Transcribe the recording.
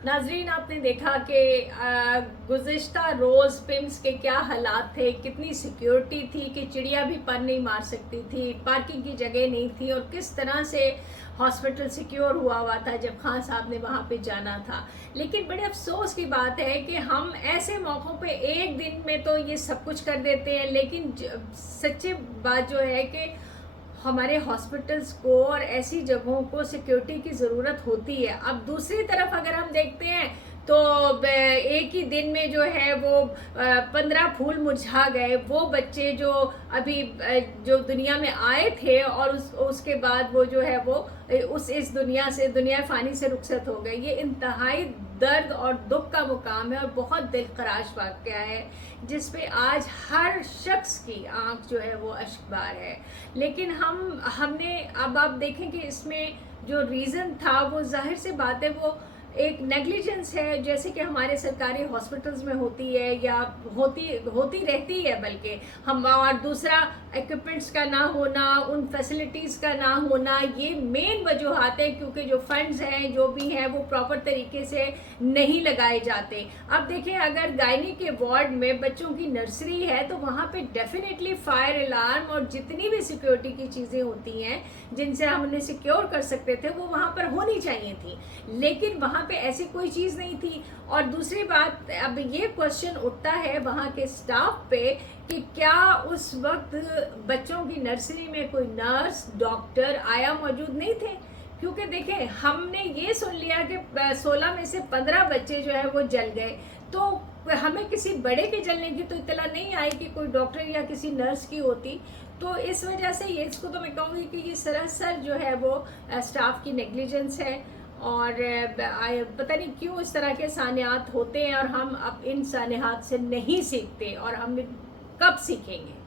नाजरीन, आपने देखा कि गुज़िश्ता रोज़ पिम्स के क्या हालात थे, कितनी सिक्योरिटी थी कि चिड़िया भी पर नहीं मार सकती थी, पार्किंग की जगह नहीं थी और किस तरह से हॉस्पिटल सिक्योर हुआ था जब खान साहब ने वहाँ पे जाना था। लेकिन बड़े अफसोस की बात है कि हम ऐसे मौक़ों पे एक दिन में तो ये सब कुछ कर देते हैं, लेकिन सच्ची बात जो है कि हमारे हॉस्पिटल्स को और ऐसी जगहों को सिक्योरिटी की ज़रूरत होती है। अब दूसरी तरफ अगर हम देखते हैं तो एक ही दिन में जो है वो 15 फूल मुरझा गए। वो बच्चे जो अभी जो दुनिया में आए थे और उसके बाद वो जो है वो इस दुनिया फ़ानी से रुखसत हो गए। ये इंतहाई दर्द और दुख का मुकाम है और बहुत दिलखराश वाक़या है जिस पे आज हर शख्स की आंख जो है वो अश्कबार है। लेकिन हमने अब आप देखें कि इसमें जो रीज़न था वो ज़ाहिर सी बात है वो एक नेग्लिजेंस है, जैसे कि हमारे सरकारी हॉस्पिटल्स में होती है या होती रहती है। बल्कि हम और दूसरा इक्विपमेंट्स का ना होना, उन फैसिलिटीज़ का ना होना, ये मेन वजूहात है क्योंकि जो फंड्स हैं जो भी हैं वो प्रॉपर तरीके से नहीं लगाए जाते। अब देखें, अगर गायनी के वार्ड में बच्चों की नर्सरी है तो वहाँ पे डेफिनेटली फायर अलार्म और जितनी भी सिक्योरिटी की चीज़ें होती हैं जिनसे हम उन्हें सिक्योर कर सकते थे वो वहाँ पर होनी चाहिए थी, लेकिन वहाँ पे ऐसी कोई चीज़ नहीं थी। और दूसरी बात, अब ये क्वेश्चन उठता है वहाँ के स्टाफ पे कि क्या उस वक्त बच्चों की नर्सरी में कोई नर्स डॉक्टर आया मौजूद नहीं थे? क्योंकि देखें, हमने ये सुन लिया कि 16 में से 15 बच्चे जो है वो जल गए, तो हमें किसी बड़े के जलने की तो इत्तला नहीं आई कि कोई डॉक्टर या किसी नर्स की होती। तो इस वजह से ये इसको तो मैं कहूँगी कि ये सरासर जो है वो स्टाफ की नेग्लिजेंस है। और पता नहीं क्यों इस तरह के सानियात होते हैं और हम अब इन सानियात से नहीं सीखते, और हम कब सीखेंगे।